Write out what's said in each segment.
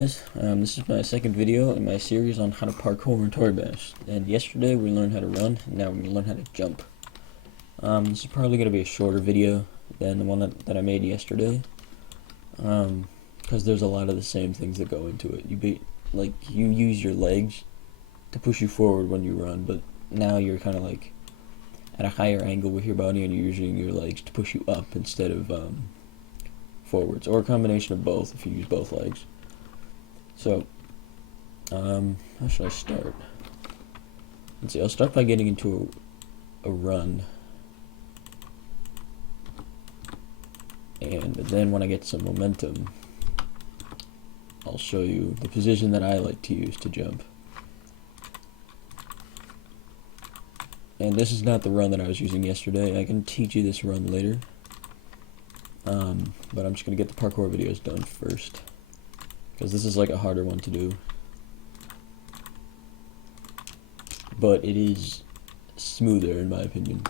This is my second video in my series on how to parkour in Toribash. And yesterday we learned how to run, and now we're going to learn how to jump. This is probably going to be a shorter video than the one that I made yesterday. Because there's a lot of the same things that go into it. You use your legs to push you forward when you run, but now you're kind of like at a higher angle with your body, and you're using your legs to push you up instead of forwards, or a combination of both if you use both legs. So, how should I start? Let's see, I'll start by getting into a run. And then when I get some momentum, I'll show you the position that I like to use to jump. And this is not the run that I was using yesterday. I can teach you this run later. But I'm just going to get the parkour videos done first, because this is like a harder one to do. But it is smoother in my opinion.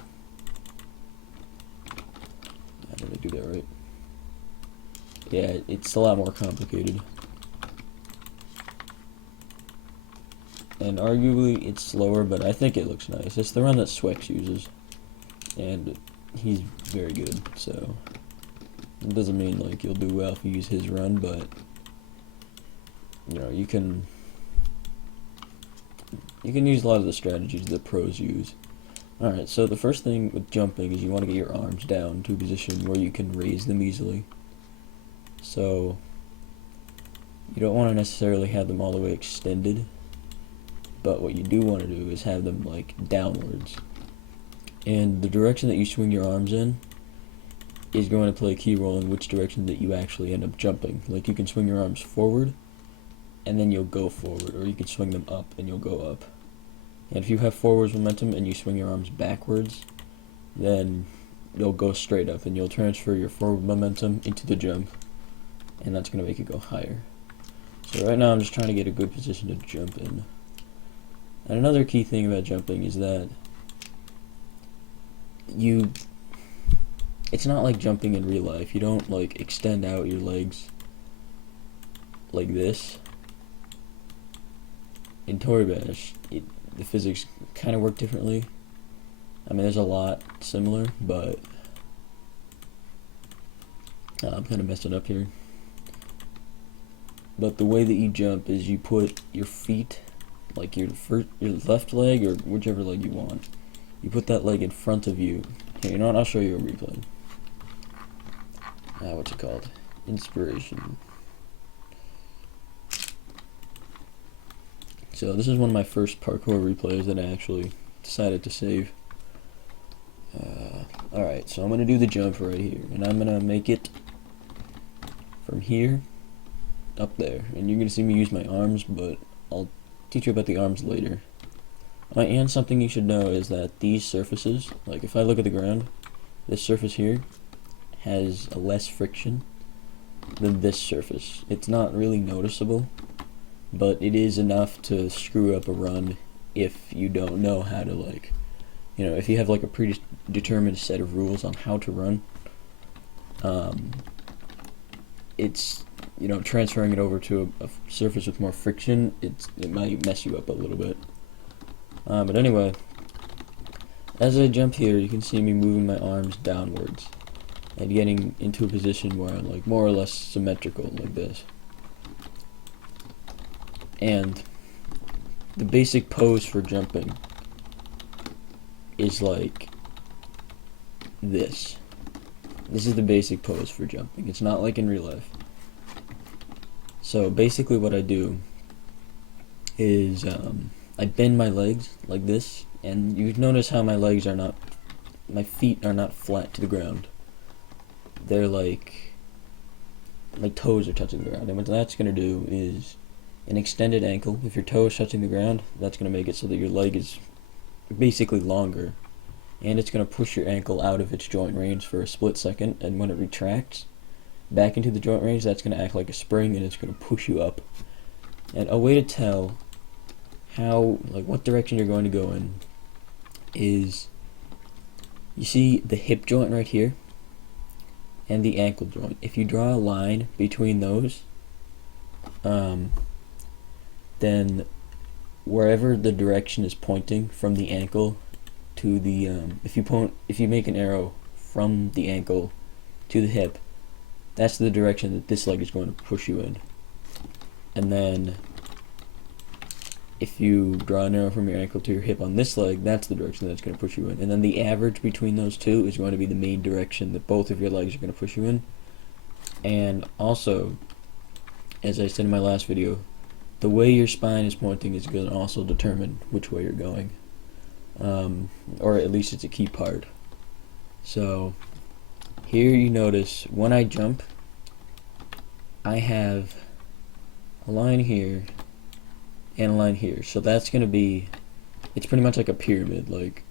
Did I do that right? Yeah, it's a lot more complicated. And arguably it's slower, but I think it looks nice. It's the run that Swex uses, and he's very good, so it doesn't mean like you'll do well if you use his run, but you know, you can use a lot of the strategies that pros use. Alright, so the first thing with jumping is you want to get your arms down to a position where you can raise them easily. So you don't want to necessarily have them all the way extended, but what you do want to do is have them like downwards. And the direction that you swing your arms in is going to play a key role in which direction that you actually end up jumping. Like, you can swing your arms forward and then you'll go forward, or you can swing them up and you'll go up. And if you have forwards momentum and you swing your arms backwards, then you'll go straight up and you'll transfer your forward momentum into the jump, and that's going to make it go higher. So right now I'm just trying to get a good position to jump in. And another key thing about jumping is that it's not like jumping in real life. You don't like extend out your legs like this. In Toribash, the physics kind of work differently. I mean, there's a lot similar, but I'm kind of messing up here. But the way that you jump is you put your feet, like your left leg or whichever leg you want, you put that leg in front of you. Here, you know what? I'll show you a replay. What's it called? Inspiration. So this is one of my first parkour replays that I actually decided to save. Alright, so I'm going to do the jump right here, and I'm going to make it from here up there. And you're going to see me use my arms, but I'll teach you about the arms later. And something you should know is that these surfaces, like if I look at the ground, this surface here has a less friction than this surface. It's not really noticeable, but it is enough to screw up a run if you don't know how to, like, you know, if you have like a predetermined set of rules on how to run. It's, you know, transferring it over to a surface with more friction, it might mess you up a little bit. But anyway, as I jump here, you can see me moving my arms downwards and getting into a position where I'm like more or less symmetrical, like this. And the basic pose for jumping is like this. This is the basic pose for jumping. It's not like in real life. So basically what I do is I bend my legs like this, and you notice how my feet are not flat to the ground. They're like, my toes are touching the ground, and what that's going to do is an extended ankle. If your toe is touching the ground, that's going to make it so that your leg is basically longer, and it's going to push your ankle out of its joint range for a split second, and when it retracts back into the joint range, that's going to act like a spring, and it's going to push you up. And a way to tell what direction you're going to go in is, you see the hip joint right here and the ankle joint. If you draw a line between those, then wherever the direction is pointing from the ankle to the if you make an arrow from the ankle to the hip, that's the direction that this leg is going to push you in. And then if you draw an arrow from your ankle to your hip on this leg, that's the direction that's going to push you in. And then the average between those two is going to be the main direction that both of your legs are going to push you in. And also, as I said in my last video, the way your spine is pointing is going to also determine which way you're going. Or at least it's a key part. So here you notice when I jump, I have a line here and a line here. So that's going to be, it's pretty much like a pyramid. Like,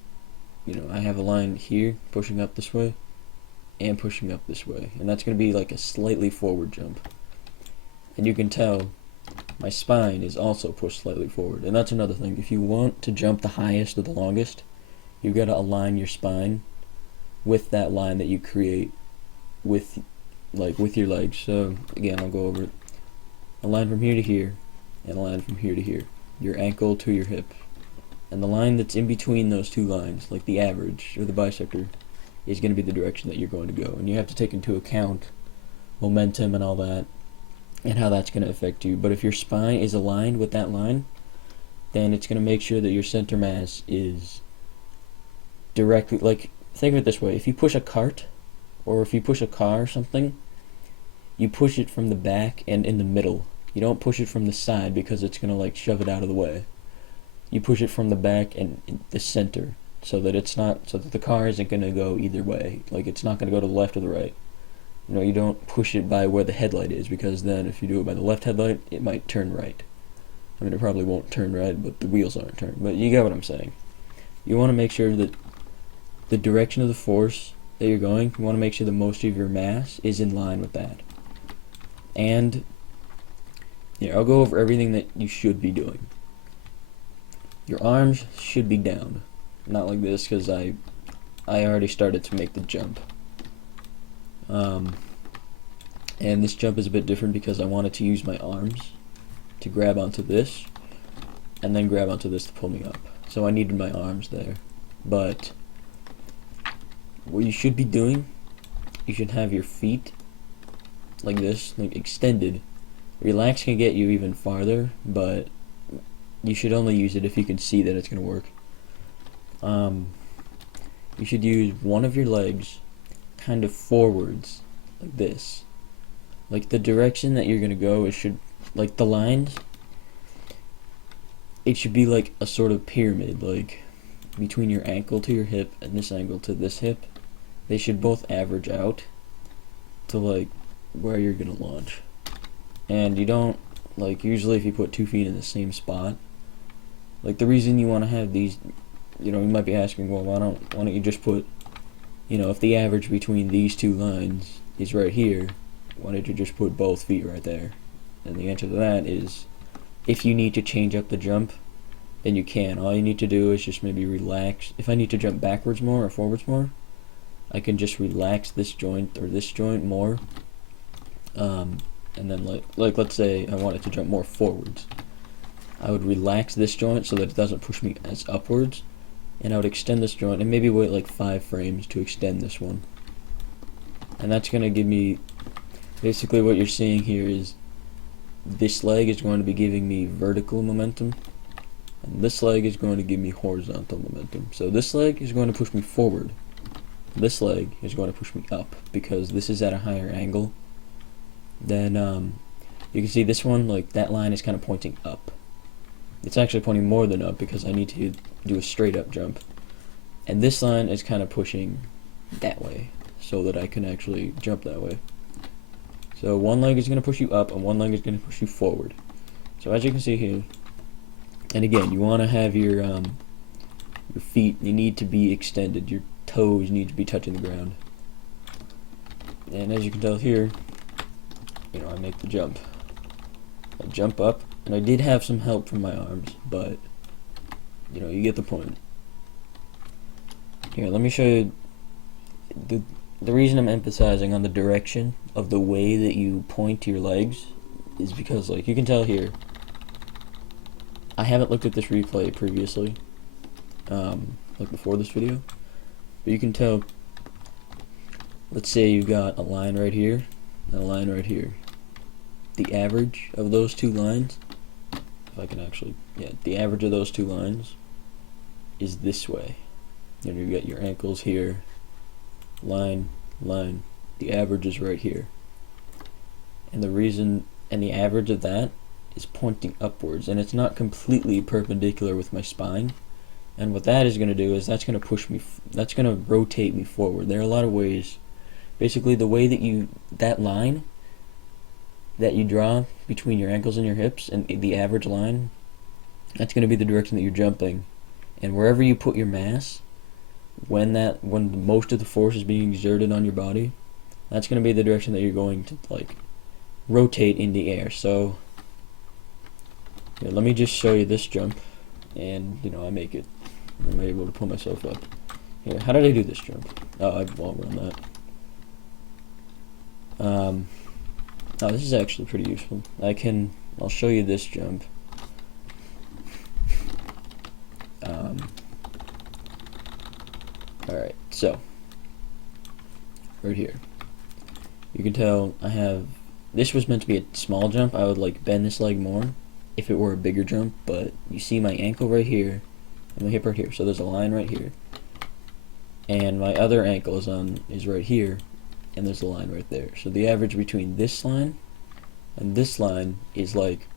you know, I have a line here pushing up this way and pushing up this way. And that's going to be like a slightly forward jump. And you can tell my spine is also pushed slightly forward. And that's another thing. If you want to jump the highest or the longest, you've got to align your spine with that line that you create with your legs. So again, I'll go over it. A line from here to here, and a line from here to here. Your ankle to your hip. And the line that's in between those two lines, like the average or the bisector, is going to be the direction that you're going to go. And you have to take into account momentum and all that, and how that's going to affect you. But if your spine is aligned with that line, then it's going to make sure that your center mass is directly, like, think of it this way. If you push a cart, or if you push a car or something, you push it from the back and in the middle. You don't push it from the side because it's going to like shove it out of the way. You push it from the back and in the center, so that the car isn't going to go either way. Like, it's not going to go to the left or the right. You know, you don't push it by where the headlight is, because then if you do it by the left headlight, it might turn right. I mean, it probably won't turn right, but the wheels aren't turned. But you get what I'm saying. You want to make sure that the direction of the force that you're going, you want to make sure that most of your mass is in line with that. And yeah, I'll go over everything that you should be doing. Your arms should be down, not like this, because I already started to make the jump. And this jump is a bit different because I wanted to use my arms to grab onto this, and then grab onto this to pull me up. So I needed my arms there. But what you should be doing, you should have your feet like this, like extended. Relax can get you even farther, but you should only use it if you can see that it's going to work. You should use one of your legs kind of forwards, like this. Like, the direction that you're going to go, it should, like the lines, it should be like a sort of pyramid, like between your ankle to your hip and this ankle to this hip. They should both average out to like where you're going to launch. And you don't, like, usually if you put 2 feet in the same spot, like, the reason you want to have these, you know, you might be asking, well, why don't you just put, you know, if the average between these two lines is right here, why don't you just put both feet right there? And the answer to that is, if you need to change up the jump, then you can. All you need to do is just maybe relax. If I need to jump backwards more or forwards more, I can just relax this joint or this joint more. And then like let's say I wanted to jump more forwards. I would relax this joint so that it doesn't push me as upwards, and I would extend this joint and maybe wait like 5 frames to extend this one. And that's going to give me, basically what you're seeing here is this leg is going to be giving me vertical momentum, and this leg is going to give me horizontal momentum. So this leg is going to push me forward. This leg is going to push me up because this is at a higher angle. Then you can see this one, like, that line is kind of pointing up. It's actually pointing more than up because I need to do a straight up jump. And this line is kind of pushing that way so that I can actually jump that way. So one leg is going to push you up and one leg is going to push you forward. So as you can see here, and again, you want to have your feet, you need to be extended. Your toes need to be touching the ground. And as you can tell here, you know, I make the jump. I jump up, and I did have some help from my arms, but, you know, you get the point. Here, let me show you the reason I'm emphasizing on the direction of the way that you point your legs is because, like, you can tell here, I haven't looked at this replay previously, like before this video, but you can tell, let's say you've got a line right here and a line right here. The average of those two lines, if I can actually, yeah, the average of those two lines is this way. And you get your ankles here, line, line. The average is right here. And the reason, and the average of that is pointing upwards, and it's not completely perpendicular with my spine. And what that is going to do is that's going to push me, that's going to rotate me forward. There are a lot of ways. Basically, the way that that line that you draw between your ankles and your hips, and the average line, that's going to be the direction that you're jumping. And wherever you put your mass, when most of the force is being exerted on your body, that's going to be the direction that you're going to, like, rotate in the air. So yeah, let me just show you this jump, and I'm able to pull myself up. Here, how did I do this jump? Oh, I won't run that. Oh, this is actually pretty useful. I'll show you this jump. Alright, so right here, you can tell this was meant to be a small jump. I would like bend this leg more if it were a bigger jump, but you see my ankle right here and my hip right here, so there's a line right here, and my other ankle is right here, and there's a line right there. So the average between this line and this line is like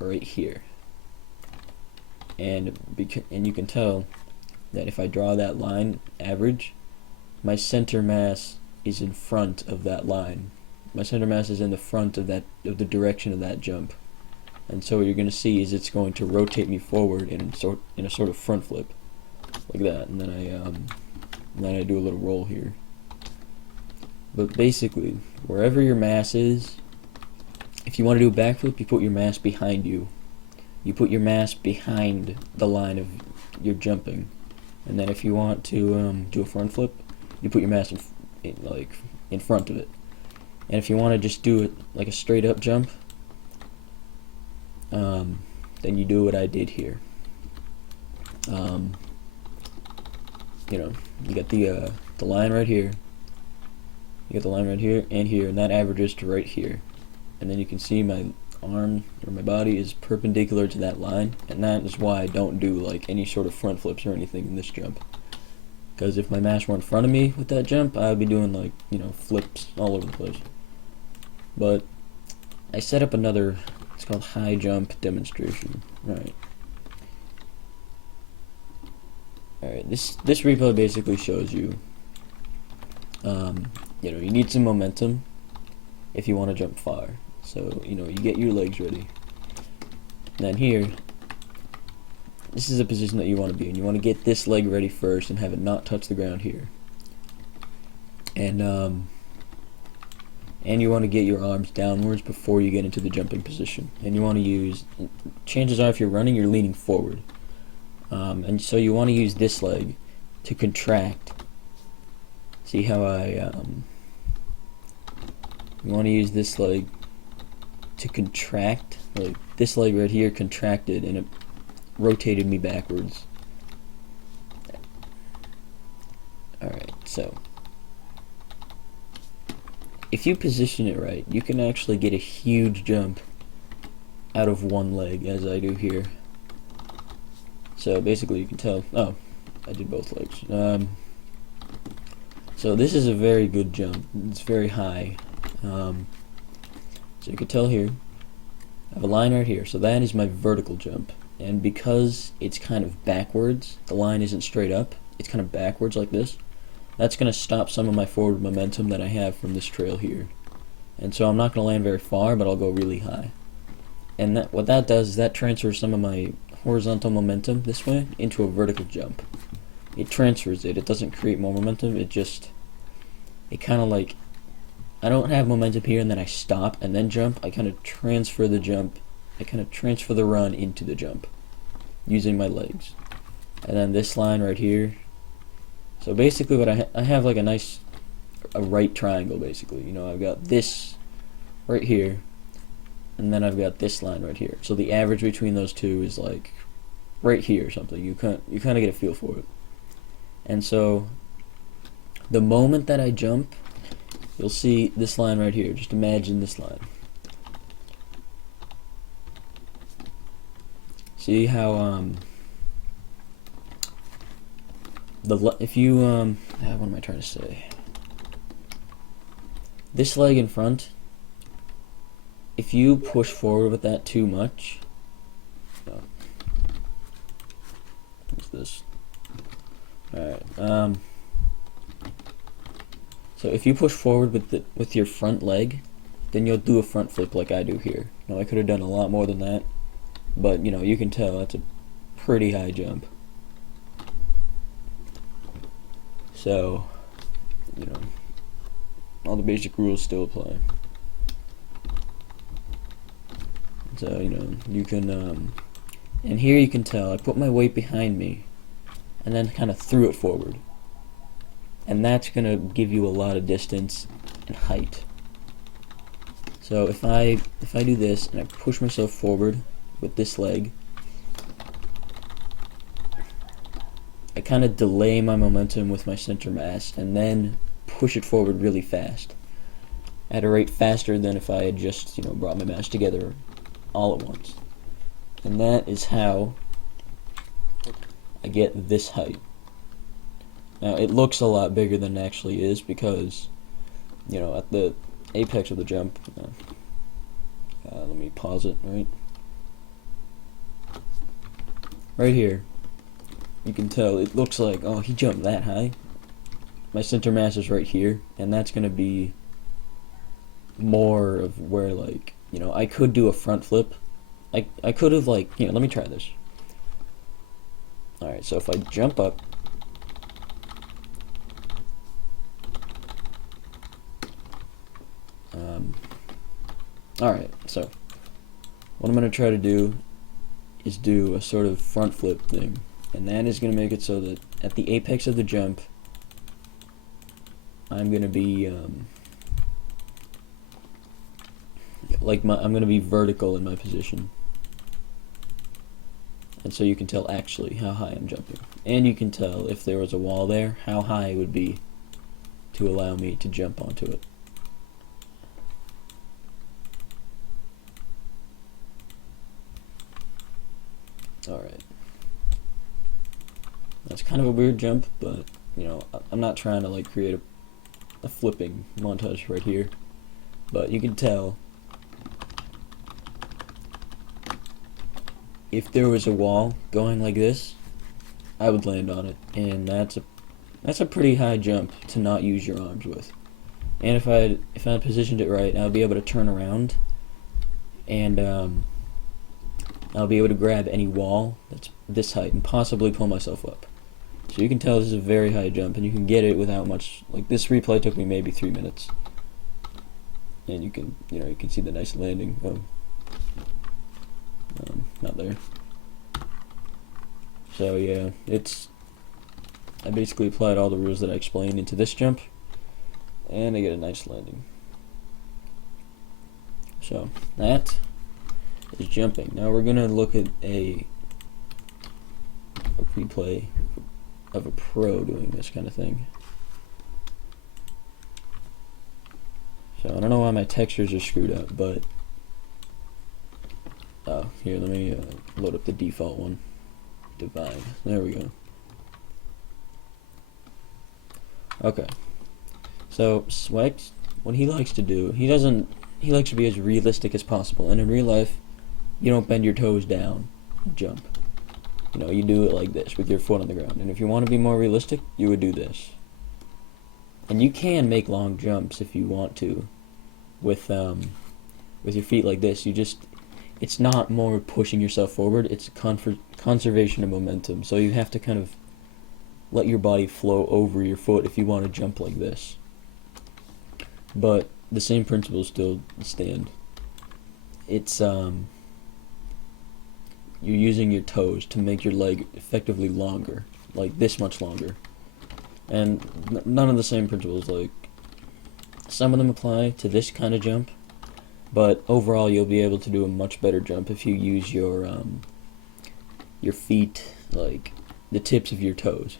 right here, and you can tell that if I draw that line average, my center mass is in front of that line. My center mass is in the front of the direction of that jump, and so what you're going to see is it's going to rotate me forward in a sort of front flip, like that, and then I do a little roll here. But basically, wherever your mass is, if you want to do a backflip, you put your mass behind you. You put your mass behind the line of your jumping. And then if you want to do a front flip, you put your mass in front of it. And if you want to just do it like a straight up jump, then you do what I did here. You got the line right here. You got the line right here, and that averages to right here. And then you can see my arm or my body is perpendicular to that line, and that is why I don't do like any sort of front flips or anything in this jump. Because if my mass were in front of me with that jump, I would be doing like, flips all over the place. But I set up another, it's called high jump demonstration. Alright, this replay basically shows you, you need some momentum if you want to jump far. So, you get your legs ready. And then here, this is a position that you want to be in. You want to get this leg ready first and have it not touch the ground here. And you want to get your arms downwards before you get into the jumping position. And you want to use, chances are if you're running, you're leaning forward. And so you want to use this leg to contract. See how you want to use this leg to contract, like this leg right here contracted and it rotated me backwards. Alright, so if you position it right, you can actually get a huge jump out of one leg, as I do here. So basically you can tell, oh, I did both legs. So this is a very good jump. It's very high. So you can tell here, I have a line right here, so that is my vertical jump. And because it's kind of backwards, the line isn't straight up, it's kind of backwards like this, that's going to stop some of my forward momentum that I have from this trail here. And so I'm not going to land very far, but I'll go really high. And what that does is that transfers some of my horizontal momentum this way into a vertical jump. It transfers it. It doesn't create more momentum. It kind of like, I don't have momentum here and then I stop and then jump. I kind of transfer the jump. I kind of transfer the run into the jump using my legs. And then this line right here. So basically what I have like a right triangle basically. I've got this right here. and then I've got this line right here. So the average between those two is like right here or something. You kind of get a feel for it. And so the moment that I jump, you'll see this line right here. Just imagine this line. See how if you what am I trying to say? This leg in front, if you push forward with that too much, what's this? Alright, so if you push forward with your front leg, then you'll do a front flip like I do here. Now I could have done a lot more than that, but you can tell that's a pretty high jump. So, all the basic rules still apply. So, you can, and here you can tell I put my weight behind me and then kind of threw it forward. And that's going to give you a lot of distance and height. So if I do this and I push myself forward with this leg, I kind of delay my momentum with my center mass and then push it forward really fast at a rate faster than if I had just brought my mass together all at once. And that is how I get this height. Now it looks a lot bigger than it actually is because at the apex of the jump, let me pause it right here. You can tell it looks like, oh, he jumped that high. My center mass is right here, and that's going to be more of where, I could do a front flip. I could have, let me try this. Alright, so if I jump up, alright, so what I'm going to try to do is do a sort of front flip thing. And that is going to make it so that at the apex of the jump, I'm going to be I'm going to be vertical in my position. And so you can tell actually how high I'm jumping. And you can tell if there was a wall there, how high it would be to allow me to jump onto it. Alright. That's kind of a weird jump, but I'm not trying to create a flipping montage right here, but you can tell if there was a wall going like this, I would land on it, and that's a pretty high jump to not use your arms with. And if I positioned it right, I'll be able to turn around, and I'll be able to grab any wall that's this height and possibly pull myself up. So you can tell this is a very high jump, and you can get it without much. This replay took me maybe 3 minutes, and you can see the nice landing. Oh, not there. So yeah, I basically applied all the rules that I explained into this jump, and I get a nice landing. So that is jumping. Now we're gonna look at a replay of a pro doing this kind of thing. So I don't know why my textures are screwed up, but here, let me load up the default one. Divine. There we go. Okay. So Swag, what he likes to do, he likes to be as realistic as possible. And in real life, you don't bend your toes down and jump. You do it like this with your foot on the ground. And if you want to be more realistic, you would do this. And you can make long jumps if you want to with your feet like this. It's not more pushing yourself forward, it's conservation of momentum. So you have to kind of let your body flow over your foot if you want to jump like this. But the same principles still stand. It's you're using your toes to make your leg effectively longer, like this much longer. And none of the same principles, some of them apply to this kind of jump, But overall, you'll be able to do a much better jump if you use your feet, like the tips of your toes,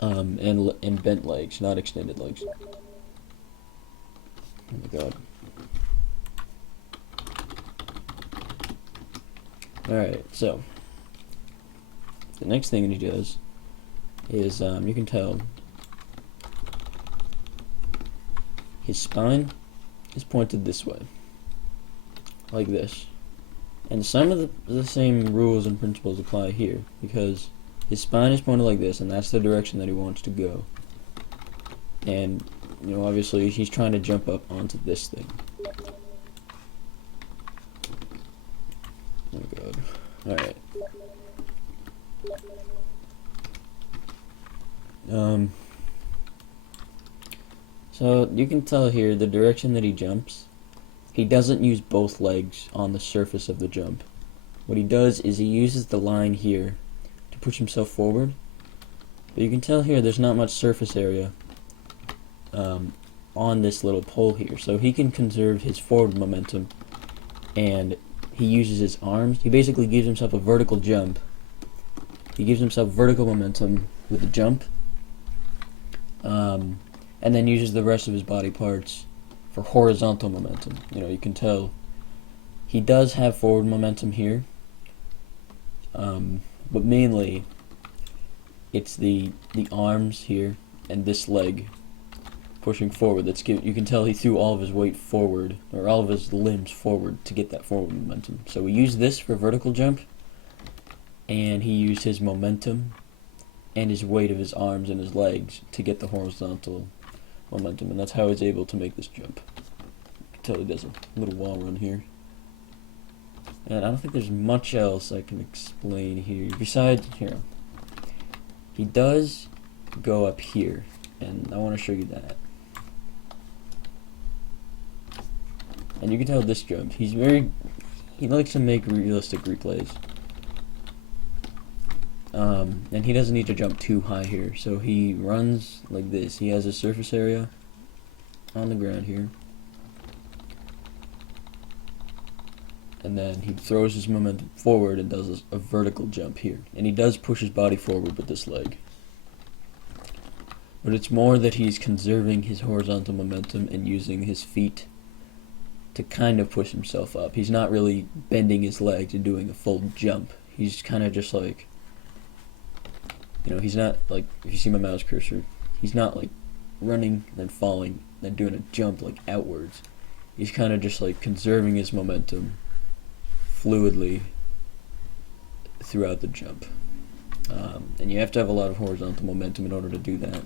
and bent legs, not extended legs. Oh my god. Alright, so the next thing he does is, you can tell his spine is pointed this way, like this. And some of the same rules and principles apply here, because his spine is pointed like this, and that's the direction that he wants to go. And, you know, obviously he's trying to jump up onto this thing. Oh god. Alright. So you can tell here the direction that he jumps. He doesn't use both legs on the surface of the jump. What he does is he uses the line here to push himself forward. But you can tell here there's not much surface area on this little pole here. So he can conserve his forward momentum, and he uses his arms. He basically gives himself a vertical jump. He gives himself vertical momentum with the jump, and then uses the rest of his body parts for horizontal momentum. You know, you can tell he does have forward momentum here, but mainly it's the arms here and this leg pushing forward. You can tell he threw all of his weight forward, or all of his limbs forward, to get that forward momentum. So we used this for vertical jump, and he used his momentum and his weight of his arms and his legs to get the horizontal momentum, and that's how he's able to make this jump. You can tell he does a little wall run here. And I don't think there's much else I can explain here besides here. He does go up here, and I want to show you that. And you can tell this jump, he likes to make realistic replays. And he doesn't need to jump too high here, so he runs like this. He has a surface area on the ground here, and then he throws his momentum forward and does a vertical jump here. And he does push his body forward with this leg, but it's more that he's conserving his horizontal momentum and using his feet to kind of push himself up. He's not really bending his legs and doing a full jump. He's kind of just like, you know, he's not like, if you see my mouse cursor, he's not like running, then falling, then doing a jump like outwards. He's kind of just like conserving his momentum fluidly throughout the jump. And you have to have a lot of horizontal momentum in order to do that.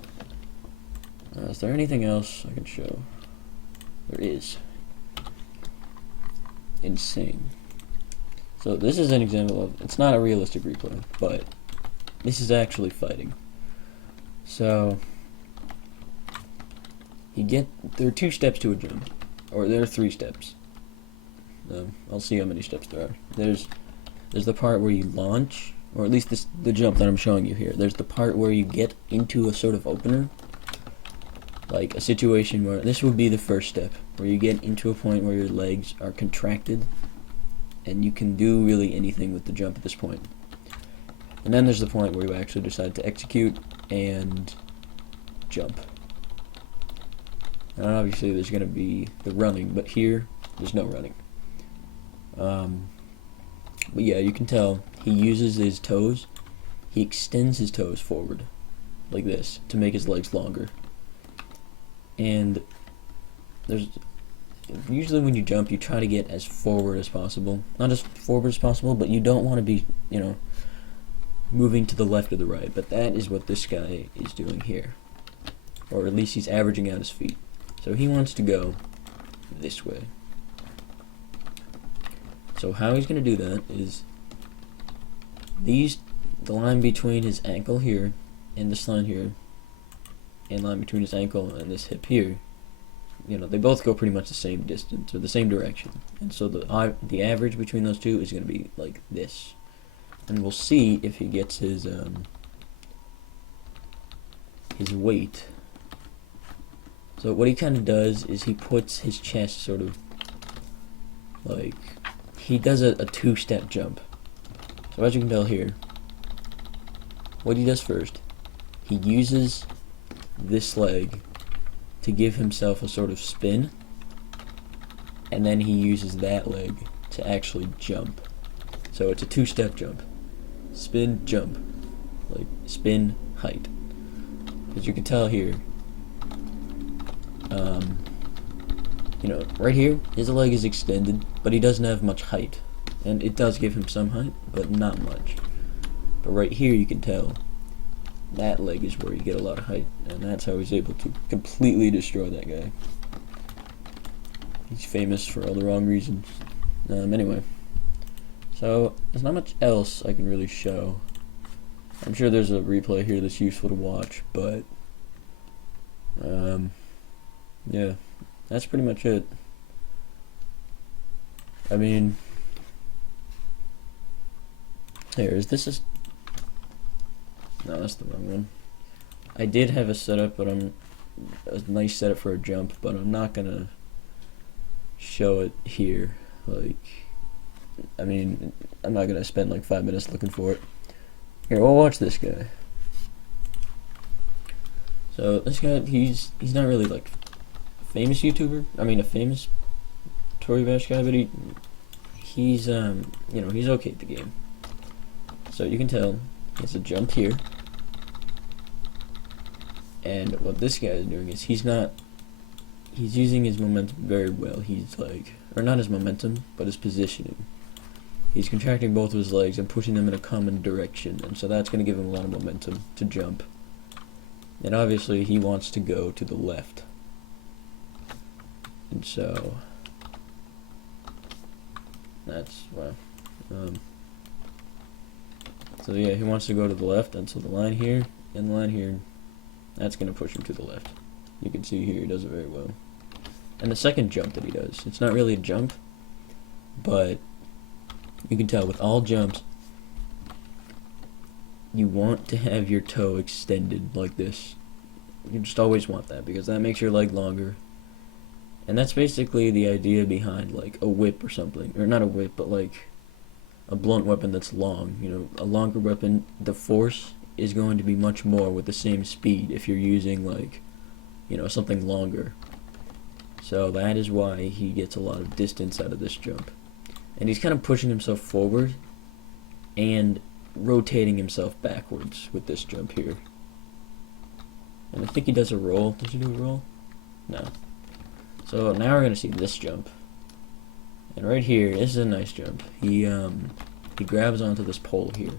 Is there anything else I can show? There is. Insane. So this is an example of, it's not a realistic replay, but this is actually fighting. So there are 2 steps to a jump, or there are 3 steps. I'll see how many steps there are. There's the part where you launch, or at least the jump that I'm showing you here. There's the part where you get into a sort of opener, like a situation where this would be the first step, where you get into a point where your legs are contracted, and you can do really anything with the jump at this point. And then there's the point where you actually decide to execute and jump. And obviously there's going to be the running, but here there's no running. But yeah, you can tell he uses his toes. He extends his toes forward like this to make his legs longer. And usually when you jump, you try to get as forward as possible. Not as forward as possible, but you don't want to be, you know, moving to the left or the right. But that is what this guy is doing here. Or at least he's averaging out his feet. So he wants to go this way. So how he's going to do that is the line between his ankle here and this line here, and line between his ankle and this hip here, you know, they both go pretty much the same distance or the same direction. And so the average between those two is going to be like this. And we'll see if he gets his weight So what he kind of does is he puts his chest sort of like, he does a two-step jump. So as you can tell here, what he does first, he uses this leg to give himself a sort of spin, and then he uses that leg to actually jump. So it's a two-step jump. Spin, jump. Like, spin, height. As you can tell here, you know, right here, his leg is extended, but he doesn't have much height. And it does give him some height, but not much. But right here, you can tell, that leg is where you get a lot of height. And that's how he's able to completely destroy that guy. He's famous for all the wrong reasons. Anyway. So, there's not much else I can really show. I'm sure there's a replay here that's useful to watch, but yeah, that's pretty much it. I mean, here, no, that's the wrong one. I did have a setup, but a nice setup for a jump, but I'm not gonna show it here. Like, I mean, I'm not gonna spend like 5 minutes looking for it. Here, we'll watch this guy. So this guy, he's not really like a famous YouTuber. I mean, a famous Toribash guy, but he's you know, he's okay at the game. So you can tell he has a jump here, and what this guy is doing is he's using his momentum very well. He's like, or not his momentum, but his positioning. He's contracting both of his legs and pushing them in a common direction, and so that's going to give him a lot of momentum to jump. And obviously he wants to go to the left. And so that's, well, so yeah, he wants to go to the left, and so the line here and the line here, that's going to push him to the left. You can see here he does it very well. And the second jump that he does, it's not really a jump, but you can tell with all jumps, you want to have your toe extended like this. You just always want that, because that makes your leg longer. And that's basically the idea behind like a whip or something. Or not a whip, but like a blunt weapon that's long. You know, a longer weapon, the force is going to be much more with the same speed if you're using like, you know, something longer. So that is why he gets a lot of distance out of this jump. And he's kind of pushing himself forward and rotating himself backwards with this jump here. And I think he does a roll. Does he do a roll? No. So now we're going to see this jump. And right here, this is a nice jump. He grabs onto this pole here.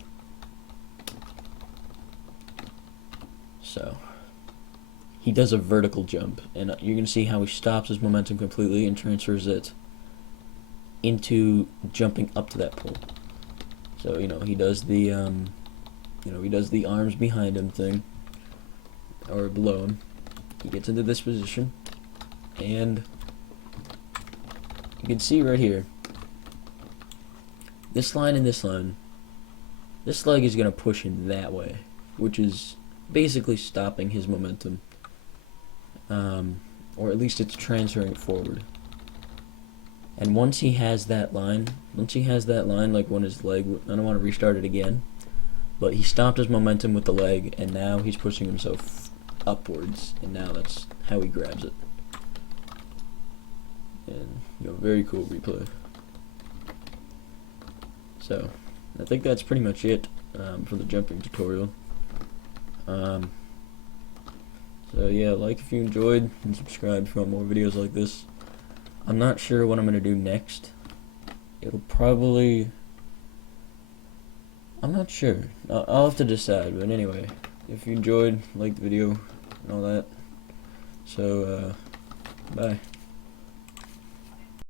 So he does a vertical jump, and you're going to see how he stops his momentum completely and transfers it into jumping up to that pole. So, you know, he does the he does the arms behind him thing, or below him. He gets into this position, and you can see right here, this line and this line, this leg is going to push him that way, which is basically stopping his momentum, or at least it's transferring it forward. And once he has that line, like when his leg, I don't want to restart it again, but he stopped his momentum with the leg, and now he's pushing himself upwards, and now that's how he grabs it. And, you know, very cool replay. So, I think that's pretty much it for the jumping tutorial. So yeah, like if you enjoyed, and subscribe if you want more videos like this. I'm not sure what I'm going to do next. It'll probably, I'm not sure. I'll have to decide, but anyway, if you enjoyed, like the video and all that. So, bye.